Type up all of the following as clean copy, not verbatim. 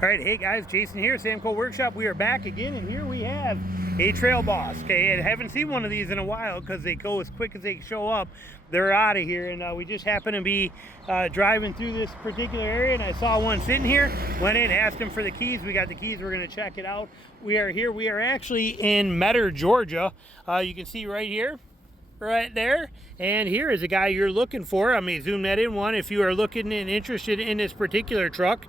All right, hey guys, Jason here, Samco Workshop. We are back again, and here we have a Trail Boss. Okay, I haven't seen one of these in a while because they go as quick as they show up. They're out of here, and we just happened to be driving through this particular area, and I saw one sitting here. Went in, asked him for the keys. We got the keys. We're going to check it out. We are here. We are actually in Metter, Georgia. You can see right here. Right there, and here is a guy you're looking for. I may zoom that in one. If you are looking and interested in this particular truck,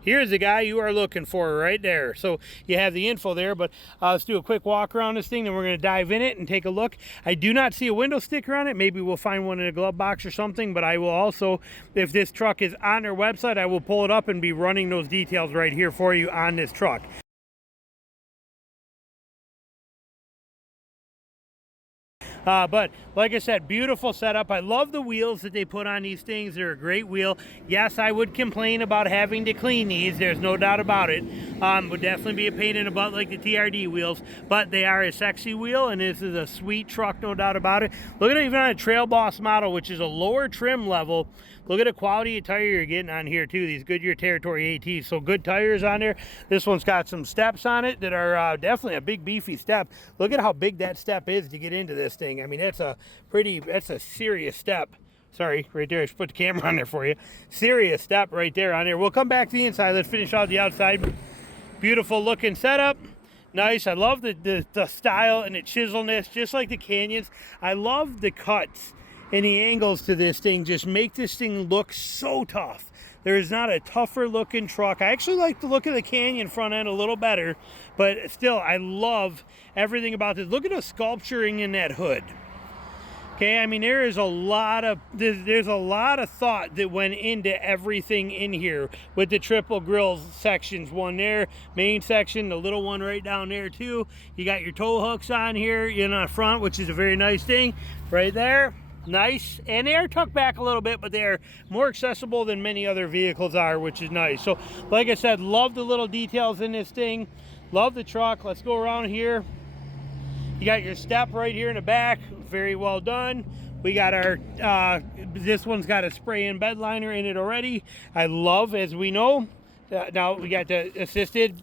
here's the guy you are looking for right there. So you have the info there, but let's do a quick walk around this thing, then we're going to dive in it and take a look. I do not see a window sticker on it. Maybe we'll find one in a glove box or something, but I will also, if this truck is on their website, I will pull it up and be running those details right here for you on this truck. But like I said, beautiful setup. I love the wheels that they put on these things. They're a great wheel. Yes, I would complain about having to clean these. There's no doubt about it. Would definitely be a pain in the butt like the TRD wheels, but they are a sexy wheel, and this is a sweet truck, no doubt about it. Look at it, even on a Trail Boss model, which is a lower trim level. Look at the quality of tire you're getting on here too. These Goodyear Territory ATs, so good tires on there. This one's got some steps on it that are definitely a big beefy step. Look at how big that step is to get into this thing. I mean, that's a serious step. Sorry, right there, I should put the camera on there for you. Serious step right there on there. We'll come back to the inside. Let's finish out the outside. Beautiful looking setup. Nice. I love the style and the chiselness, just like the Canyons. I love the cuts and the angles to this thing. Just make this thing look so tough. There is not a tougher looking truck. I actually like the look of the Canyon front end a little better, but still, I love everything about this. Look at the sculpturing in that hood. Okay, I mean, there's a lot of thought that went into everything in here with the triple grills sections. One there, main section, the little one right down there too. You got your tow hooks on here in the front, which is a very nice thing right there. Nice, and they are tucked back a little bit, but they're more accessible than many other vehicles are, which is nice. So like I said, love the little details in this thing. Love the truck. Let's go around here. You got your step right here in the back, very well done. We got our this one's got a spray-in bed liner in it already. I love, as we know, now we got the assisted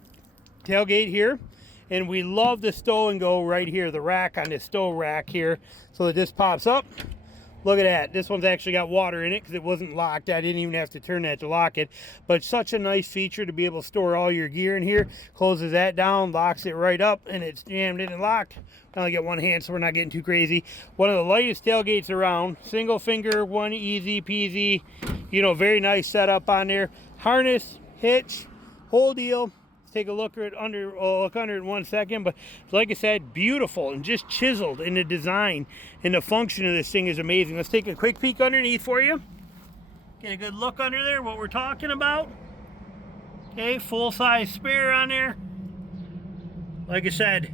tailgate here, and we love the stow and go right here, the rack on this stow rack here, so that this pops up. Look at that. This one's actually got water in it because it wasn't locked. I didn't even have to turn that to lock it. But such a nice feature to be able to store all your gear in here. Closes that down, locks it right up, and it's jammed in and locked. I only got one hand, so we're not getting too crazy. One of the lightest tailgates around. Single finger, one easy peasy. You know, very nice setup on there. Harness, hitch, whole deal. Take a look at under it in 1 second, but like I said, beautiful and just chiseled in the design, and the function of this thing is amazing. Let's take a quick peek underneath for you. Get a good look under there, what we're talking about. Okay, full-size spare on there. Like I said,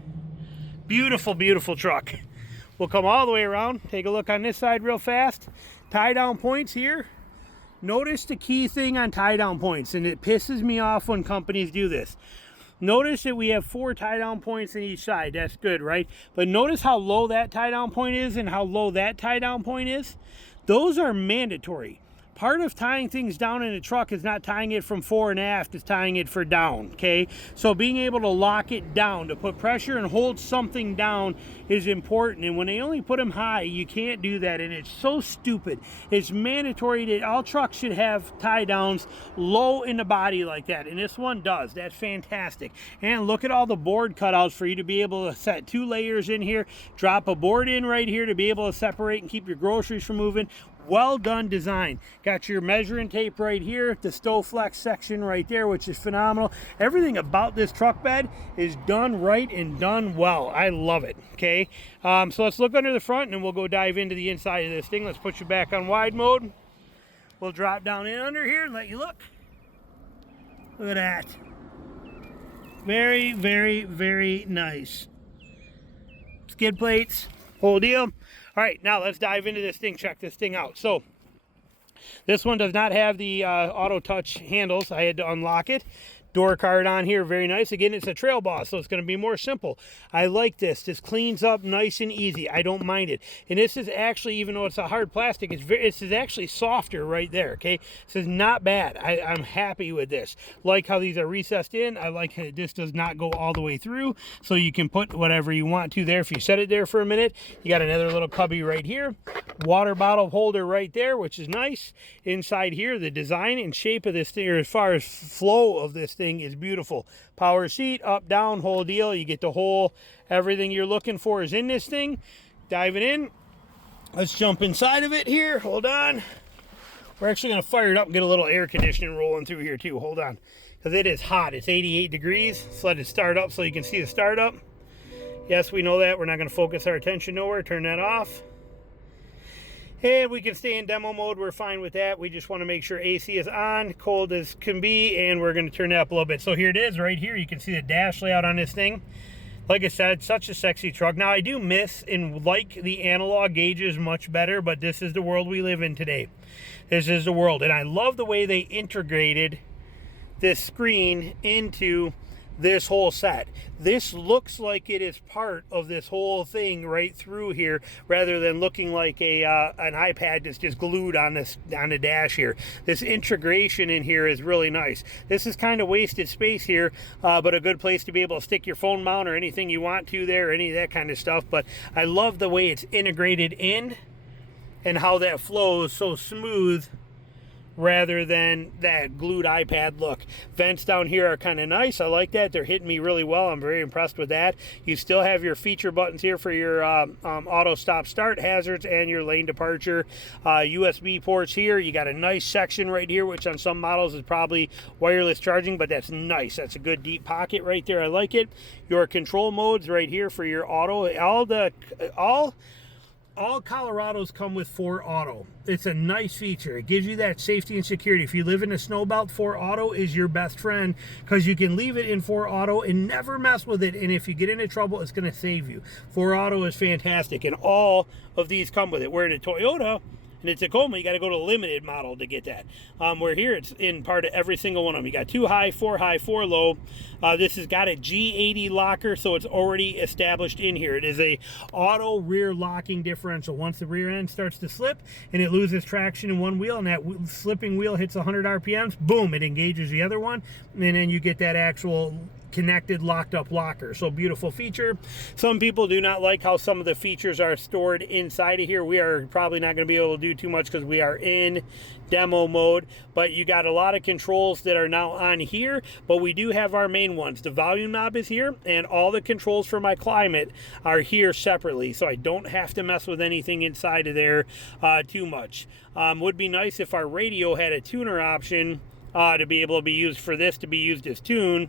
beautiful, beautiful truck. We'll come all the way around, take a look on this side real fast. Tie down points here. Notice the key thing on tie down points, and it pisses me off when companies do this. Notice that we have 4 tie down points on each side. That's good, right? But notice how low that tie down point is and how low that tie down point is. Those are mandatory. Part of tying things down in a truck is not tying it from fore and aft, it's tying it for down, okay? So being able to lock it down, to put pressure and hold something down is important. And when they only put them high, you can't do that, and it's so stupid. It's mandatory that all trucks should have tie downs low in the body like that, and this one does. That's fantastic. And look at all the board cutouts for you to be able to set 2 layers in here, drop a board in right here to be able to separate and keep your groceries from moving. Well done design. Got your measuring tape right here, the stow flex section right there, which is phenomenal. Everything about this truck bed is done right and done well. I love it, okay? So let's look under the front, and then we'll go dive into the inside of this thing. Let's put you back on wide mode. We'll drop down in under here and let you look. Look at that. Very, very, very nice. Skid plates, whole deal. All right, now let's dive into this thing, check this thing out. So this one does not have the auto touch handles. I had to unlock it. door card on here, very nice. Again, it's a Trail Boss, so it's going to be more simple. I like this. This cleans up nice and easy. I don't mind it. And this is actually, even though it's a hard plastic, this is actually softer right there, okay? This is not bad. I'm happy with this. Like how these are recessed in. I like how this does not go all the way through, so you can put whatever you want to there. If you set it there for a minute, you got another little cubby right here. Water bottle holder right there, which is nice. Inside here, the design and shape of this thing, or as far as flow of this thing, is beautiful. Power seat, up, down, whole deal. You get the whole, everything you're looking for is in this thing. Diving in. Let's jump inside of it here. Hold on. We're actually going to fire it up and get a little air conditioning rolling through here too. Hold on. Because it is hot. It's 88 degrees. Let's let it start up so you can see the start up. Yes, we know that. We're not going to focus our attention nowhere. Turn that off. And we can stay in demo mode. We're fine with that. We just want to make sure AC is on, cold as can be, and we're going to turn that up a little bit. So here it is right here. You can see the dash layout on this thing. Like I said, such a sexy truck. Now, I do miss and like the analog gauges much better, but this is the world we live in today. This is the world. And I love the way they integrated this screen into this whole set. This looks like it is part of this whole thing right through here, rather than looking like an iPad that's just glued on the dash here. This integration in here is really nice. This is kind of wasted space here, but a good place to be able to stick your phone mount or anything you want to there, any of that kind of stuff. But I love the way it's integrated in and how that flows so smooth, rather than that glued iPad look. Vents down here are kind of nice. I like that. They're hitting me really well. I'm very impressed with that. You still have your feature buttons here for your auto stop start hazards and your lane departure. USB ports here. You got a nice section right here, which on some models is probably wireless charging, but that's nice. That's a good deep pocket right there. I like it. Your control modes right here for your auto. All Colorados come with 4 Auto. It's a nice feature. It gives you that safety and security. If you live in a snow belt, 4 Auto is your best friend, because you can leave it in 4 Auto and never mess with it. And if you get into trouble, it's going to save you. 4 Auto is fantastic, and all of these come with it. Where in a Toyota and a Tacoma, you got to go to a limited model to get that. Where here, it's in part of every single one of them. You got 2 high, 4 low. This has got a G80 locker, so it's already established in here. It is a auto rear locking differential. Once the rear end starts to slip and it loses traction in one wheel, and that slipping wheel hits 100 RPMs, boom, it engages the other one, and then you get that actual connected locked up locker. So beautiful feature. Some people do not like how some of the features are stored inside of here. We are probably not going to be able to do too much because we are in demo mode, but you got a lot of controls that are now on here, but we do have our main ones. The volume knob is here, and all the controls for my climate are here separately, so I don't have to mess with anything inside of there too much. Would be nice if our radio had a tuner option to be able to be used for this, to be used as tune,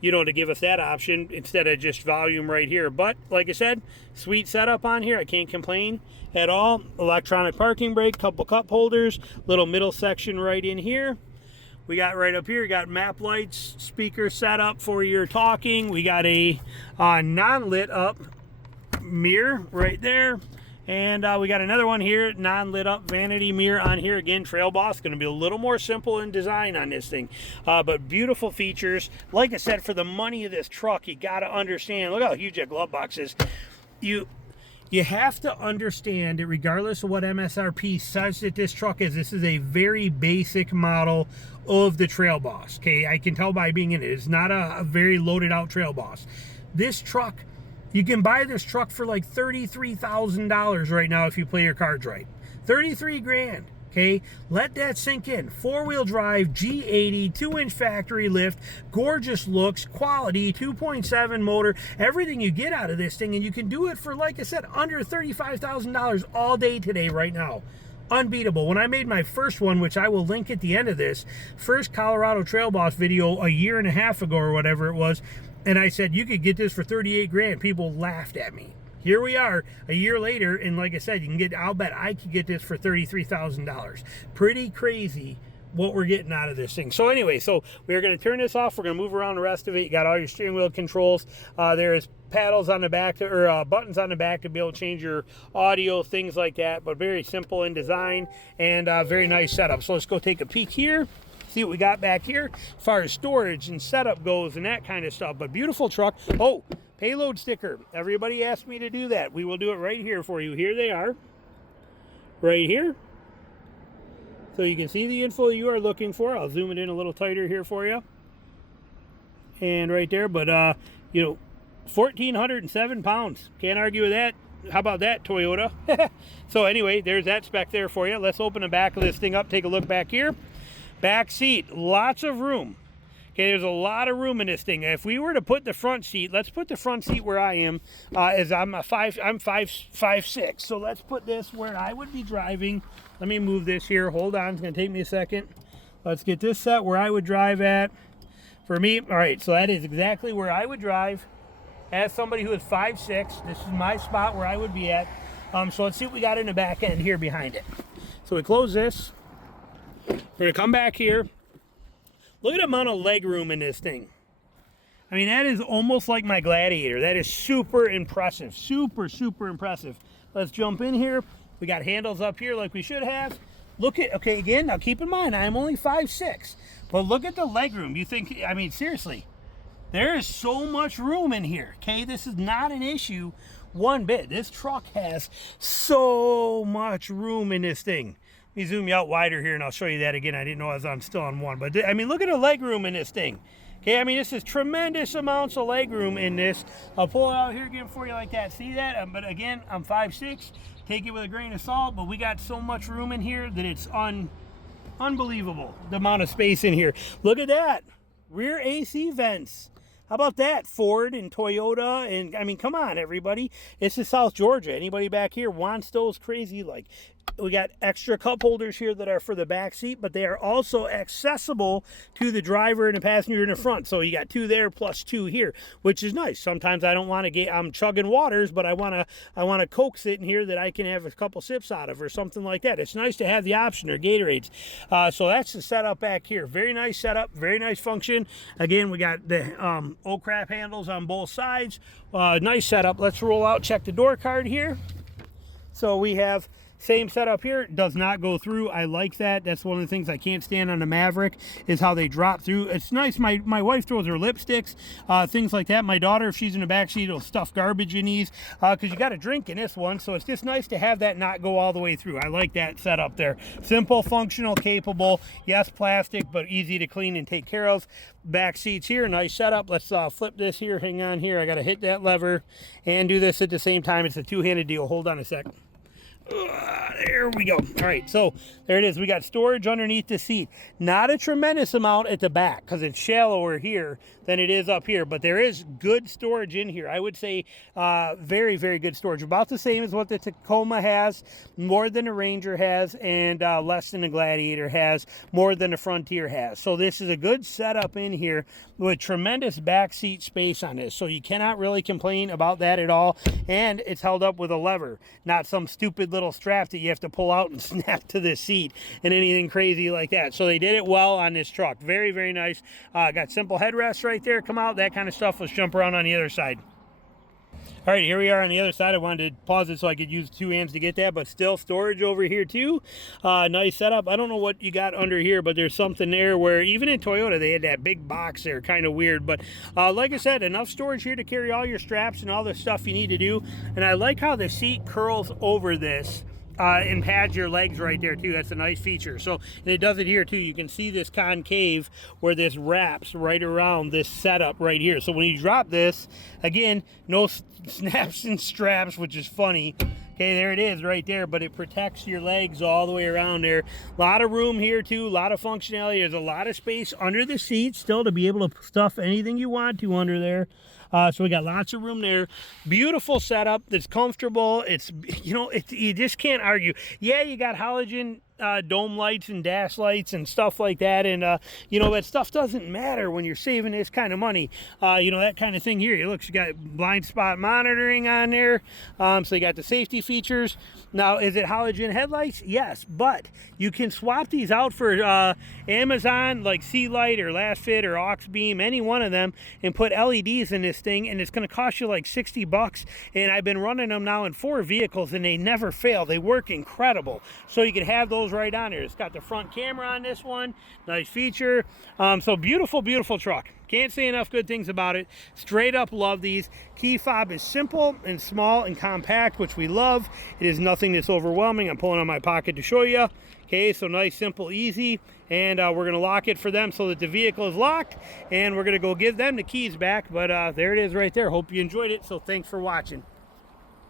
you know, to give us that option instead of just volume right here. But like I said, sweet setup on here. I can't complain at all. Electronic parking brake, couple cup holders, little middle section right in here. We got right up here, got map lights, speaker setup for your talking. We got a non-lit up mirror right there. And we got another one here, non-lit up vanity mirror on here. Again, Trail Boss, going to be a little more simple in design on this thing. But beautiful features. Like I said, for the money of this truck, you got to understand. Look how huge that glove box is. You have to understand that regardless of what MSRP says that this truck is, this is a very basic model of the Trail Boss. Okay, I can tell by being in it. It's not a very loaded out Trail Boss. This truck, you can buy this truck for like $33,000 right now if you play your cards right. 33 grand, okay? Let that sink in. 4-wheel drive, G80, 2-inch factory lift, gorgeous looks, quality, 2.7 motor, everything you get out of this thing, and you can do it for, like I said, under $35,000 all day today right now. Unbeatable. When I made my first one, which I will link at the end of this, first Colorado Trail Boss video a year and a half ago or whatever it was, and I said, you could get this for 38 grand. People laughed at me. Here we are a year later, and like I said, you can get, I'll bet I could get this for $33,000. Pretty crazy what we're getting out of this thing. So anyway, so we're going to turn this off. We're going to move around the rest of it. You got all your steering wheel controls. There is paddles on the back, or buttons on the back to be able to change your audio, things like that, but very simple in design and very nice setup. So let's go take a peek here. see what we got back here as far as storage and setup goes and that kind of stuff. But beautiful truck. Oh, payload sticker. Everybody asked me to do that. We will do it right here for you. Here they are. Right here. So you can see the info you are looking for. I'll zoom it in a little tighter here for you. And right there, but you know, 1,407 pounds. Can't argue with that. How about that, Toyota? So anyway, there's that spec there for you. Let's open the back of this thing up. Take a look back here. Back seat, lots of room. Okay, there's a lot of room in this thing. If we were to put the front seat, let's put the front seat where I am. As I'm 5'6", so let's put this where I would be driving. Let me move this here. Hold on, it's gonna take me a second. Let's get this set where I would drive at. For me, all right, so that is exactly where I would drive as somebody who is 5'6". This is my spot where I would be at. So let's see what we got in the back end here behind it. So we close this. We're gonna come back here. Look at the amount of leg room in this thing. I mean, that is almost like my Gladiator. That is super impressive. Super, super impressive. Let's jump in here. We got handles up here like we should have. Look at, okay, again, now keep in mind, I'm only 5'6", but look at the leg room. You think, I mean, seriously, there is so much room in here, okay? This is not an issue one bit. This truck has so much room in this thing. Let me zoom you out wider here and I'll show you that again. I didn't know I was still on one, but I mean, look at the leg room in this thing. Okay, I mean, this is tremendous amounts of leg room in this. I'll pull it out here again for you like that. See that? But again, I'm 5'6". Take it with a grain of salt, but we got so much room in here that it's unbelievable, the amount of space in here. Look at that. Rear AC vents. How about that? Ford and Toyota, and I mean, come on, everybody. This is South Georgia. Anybody back here wants those crazy, like, we got extra cup holders here that are for the back seat, but they are also accessible to the driver and the passenger in the front. So you got two there plus two here, which is nice. Sometimes I don't want to get, I'm chugging waters, but I want to Coke sit in here that I can have a couple sips out of or something like that. It's nice to have the option, or Gatorades. So that's the setup back here. Very nice setup, very nice function. Again, we got the O-crap handles on both sides. Nice setup. Let's roll out, check the door card here. So we have same setup here. Does not go through. I like that. That's one of the things I can't stand on the Maverick, is how they drop through. It's nice. My wife throws her lipsticks, things like that. My daughter, if she's in the back seat, will stuff garbage in these, because you got to drink in this one. So it's just nice to have that not go all the way through. I like that setup there. Simple, functional, capable. Yes, plastic, but easy to clean and take care of. Back seats here, nice setup. Let's flip this here. Hang on here. I got to hit that lever and do this at the same time. It's a two-handed deal. Hold on a sec. There we go. All right, so there it is. We got storage underneath the seat. Not a tremendous amount at the back because it's shallower here than it is up here, but there is good storage in here. I would say very, very good storage. About the same as what the Tacoma has, more than the Ranger has, and less than the Gladiator has, more than the Frontier has. So this is a good setup in here with tremendous back seat space on this. So you cannot really complain about that at all. And it's held up with a lever, not some stupid little strap that you have to pull out and snap to the seat and anything crazy like that. So they did it well on this truck. Very, very nice. Got simple headrests right there. Come out, that kind of stuff. Let's jump around on the other side. All right, here we are on the other side. I wanted to pause it so I could use two hands to get that, but still storage over here too. Nice setup. I don't know what you got under here, but there's something there where even in Toyota, they had that big box there, kind of weird. But like I said, enough storage here to carry all your straps and all the stuff you need to do. And I like how the seat curls over this. And pads your legs right there too. That's a nice feature. So, and it does it here too. You can see this concave where this wraps right around this setup right here. So when you drop this, again, no snaps and straps, which is funny. Okay, there it is right there, but it protects your legs all the way around there. A lot of room here too, a lot of functionality. There's a lot of space under the seat still to be able to stuff anything you want to under there. So we got lots of room there. Beautiful setup that's comfortable. It's, you know, you just can't argue. Yeah, you got halogen dome lights and dash lights and stuff like that, and you know, that stuff doesn't matter when you're saving this kind of money. You know, that kind of thing here. Look, you got blind spot monitoring on there, so you got the safety features. Now, is it halogen headlights? Yes, but you can swap these out for Amazon, like Sea Light or Last Fit or Aux Beam, any one of them, and put LEDs in this thing, and it's going to cost you like 60 bucks. And I've been running them now in 4 vehicles, and they never fail. They work incredible. So you can have those right on here. It's got the front camera on this one. Nice feature. So beautiful, beautiful truck. Can't say enough good things about it. Straight up love these. Key fob is simple and small and compact, which we love. It is nothing that's overwhelming. I'm pulling on my pocket to show you. Okay, so nice, simple, easy. And we're going to lock it for them so that the vehicle is locked. And we're going to go give them the keys back. But there it is right there. Hope you enjoyed it. So thanks for watching.